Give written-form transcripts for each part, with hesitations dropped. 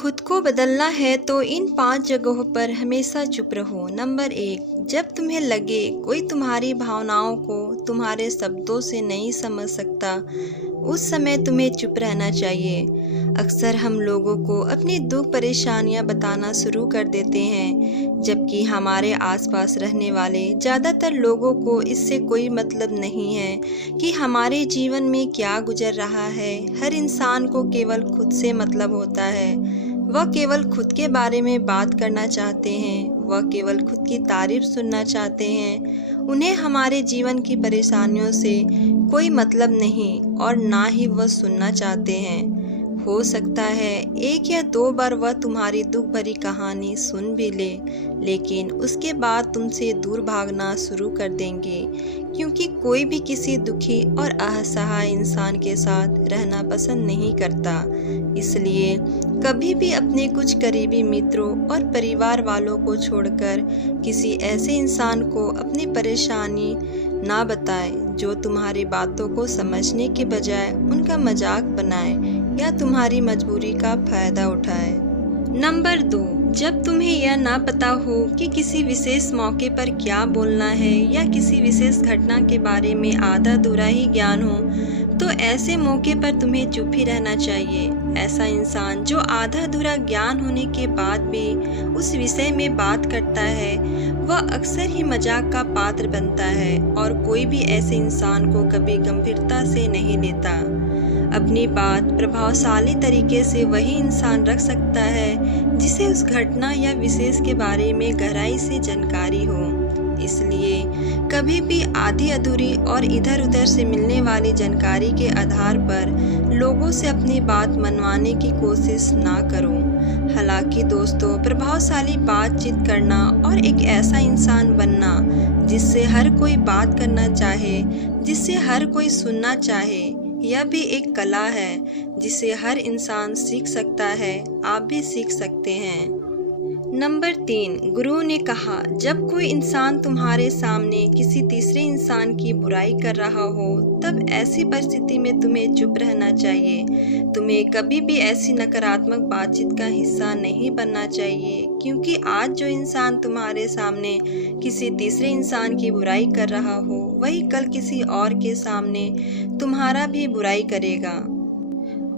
खुद को बदलना है तो इन 5 जगहों पर हमेशा चुप रहो। नंबर 1, जब तुम्हें लगे कोई तुम्हारी भावनाओं को तुम्हारे शब्दों से नहीं समझ सकता, उस समय तुम्हें चुप रहना चाहिए। अक्सर हम लोगों को अपनी दुख परेशानियां बताना शुरू कर देते हैं, जबकि हमारे आसपास रहने वाले ज़्यादातर लोगों को इससे कोई मतलब नहीं है कि हमारे जीवन में क्या गुजर रहा है। हर इंसान को केवल खुद से मतलब होता है। वह केवल खुद के बारे में बात करना चाहते हैं, वह केवल खुद की तारीफ सुनना चाहते हैं। उन्हें हमारे जीवन की परेशानियों से कोई मतलब नहीं और ना ही वह सुनना चाहते हैं। हो सकता है 1 या 2 बार वह तुम्हारी दुख भरी कहानी सुन भी ले, लेकिन उसके बाद तुमसे दूर भागना शुरू कर देंगे, क्योंकि कोई भी किसी दुखी और असहाय इंसान के साथ रहना पसंद नहीं करता। इसलिए कभी भी अपने कुछ करीबी मित्रों और परिवार वालों को छोड़कर किसी ऐसे इंसान को अपनी परेशानी ना बताएं जो तुम्हारी बातों को समझने के बजाय उनका मजाक बनाए या तुम्हारी मजबूरी का फायदा उठाए। नंबर 2, जब तुम्हें यह ना पता हो कि किसी विशेष मौके पर क्या बोलना है या किसी विशेष घटना के बारे में आधा अधूरा ही ज्ञान हो, तो ऐसे मौके पर तुम्हें चुप ही रहना चाहिए। ऐसा इंसान जो आधा अधूरा ज्ञान होने के बाद भी उस विषय में बात करता है, वह अक्सर ही मजाक का पात्र बनता है और कोई भी ऐसे इंसान को कभी गंभीरता से नहीं लेता। अपनी बात प्रभावशाली तरीके से वही इंसान रख सकता है जिसे उस घटना या विशेष के बारे में गहराई से जानकारी हो। इसलिए कभी भी आधी अधूरी और इधर उधर से मिलने वाली जानकारी के आधार पर लोगों से अपनी बात मनवाने की कोशिश ना करो। हालांकि दोस्तों, प्रभावशाली बातचीत करना और एक ऐसा इंसान बनना जिससे हर कोई बात करना चाहे, जिससे हर कोई सुनना चाहे, यह भी एक कला है जिसे हर इंसान सीख सकता है। आप भी सीख सकते हैं। नंबर 3, गुरु ने कहा, जब कोई इंसान तुम्हारे सामने किसी तीसरे इंसान की बुराई कर रहा हो, तब ऐसी परिस्थिति में तुम्हें चुप रहना चाहिए। तुम्हें कभी भी ऐसी नकारात्मक बातचीत का हिस्सा नहीं बनना चाहिए, क्योंकि आज जो इंसान तुम्हारे सामने किसी तीसरे इंसान की बुराई कर रहा हो, वही कल किसी और के सामने तुम्हारा भी बुराई करेगा।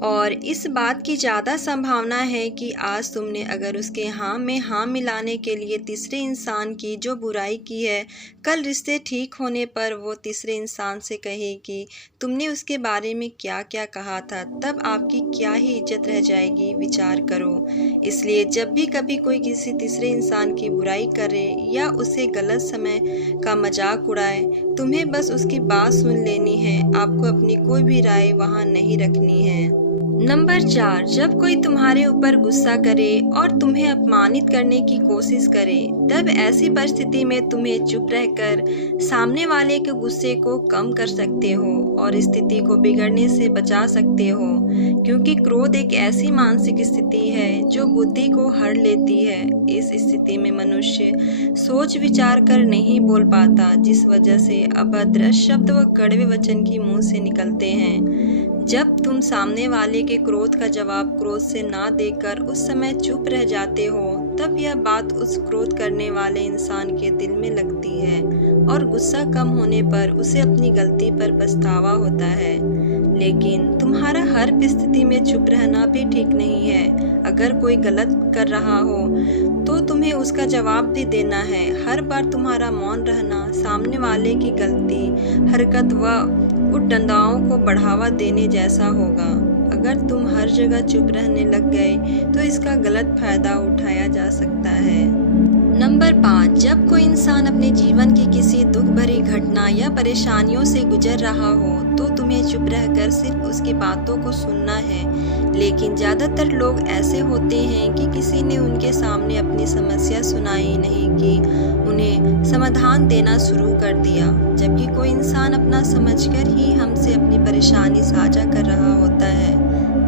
और इस बात की ज़्यादा संभावना है कि आज तुमने अगर उसके हाँ में हाँ मिलाने के लिए तीसरे इंसान की जो बुराई की है, कल रिश्ते ठीक होने पर वो तीसरे इंसान से कहे कि तुमने उसके बारे में क्या क्या कहा था, तब आपकी क्या ही इज्जत रह जाएगी। विचार करो। इसलिए जब भी कभी कोई किसी तीसरे इंसान की बुराई करे या उसे गलत समय का मजाक उड़ाए, तुम्हें बस उसकी बात सुन लेनी है। आपको अपनी कोई भी राय वहाँ नहीं रखनी है। नंबर 4, जब कोई तुम्हारे ऊपर गुस्सा करे और तुम्हें अपमानित करने की कोशिश करे, तब ऐसी परिस्थिति में तुम्हें चुप रहकर सामने वाले के गुस्से को कम कर सकते हो और स्थिति को बिगड़ने से बचा सकते हो, क्योंकि क्रोध एक ऐसी मानसिक स्थिति है जो बुद्धि को हर लेती है। इस स्थिति में मनुष्य सोच विचार कर नहीं बोल पाता, जिस वजह से अभद्र शब्द व कड़वे वचन की मुंह से निकलते हैं। जब तुम सामने वाले के क्रोध का जवाब क्रोध से ना देकर उस समय चुप रह जाते हो, तब यह बात उस क्रोध करने वाले इंसान के दिल में लगती है और गुस्सा कम होने पर उसे अपनी गलती पर पछतावा होता है। लेकिन तुम्हारा हर परिस्थिति में चुप रहना भी ठीक नहीं है। अगर कोई गलत कर रहा हो तो तुम्हें उसका जवाब भी देना है। हर बार तुम्हारा मौन रहना सामने वाले की गलती, हरकत व उद्दंडाओं को बढ़ावा देने जैसा होगा। अगर तुम हर जगह चुप रहने लग गए तो इसका गलत फायदा उठाया जा सकता है। नंबर 5, जब कोई इंसान अपने जीवन की किसी दुख भरी घटना या परेशानियों से गुजर रहा हो, तो तुम्हें चुप रहकर सिर्फ उसकी बातों को सुनना है। लेकिन ज़्यादातर लोग ऐसे होते हैं कि किसी ने उनके सामने अपनी समस्या सुनाई नहीं कि उन्हें समाधान देना शुरू कर दिया, जबकि कोई इंसान अपना समझकर ही हमसे अपनी परेशानी साझा कर रहा होता है,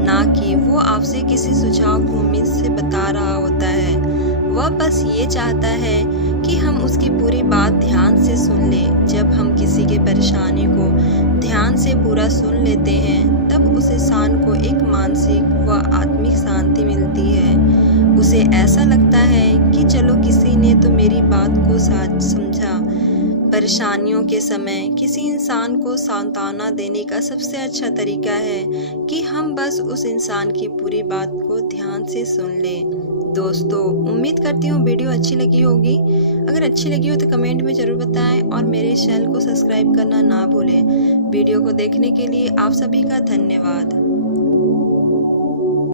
ना कि वो आपसे किसी सुझाव को उम्मीद से बता रहा होता है। वह बस ये चाहता है कि हम उसकी पूरी बात ध्यान से सुन लें। जब हम किसी के परेशानी को ध्यान से पूरा सुन लेते हैं, तब उस इंसान को एक मानसिक व आत्मिक शांति मिलती है। उसे ऐसा लगता है कि चलो किसी ने तो मेरी बात को समझा। परेशानियों के समय किसी इंसान को सांत्वना देने का सबसे अच्छा तरीका है कि हम बस उस इंसान की पूरी बात को ध्यान से सुन लें। दोस्तों, उम्मीद करती हूँ वीडियो अच्छी लगी होगी। अगर अच्छी लगी हो तो कमेंट में ज़रूर बताएं और मेरे चैनल को सब्सक्राइब करना ना भूलें। वीडियो को देखने के लिए आप सभी का धन्यवाद।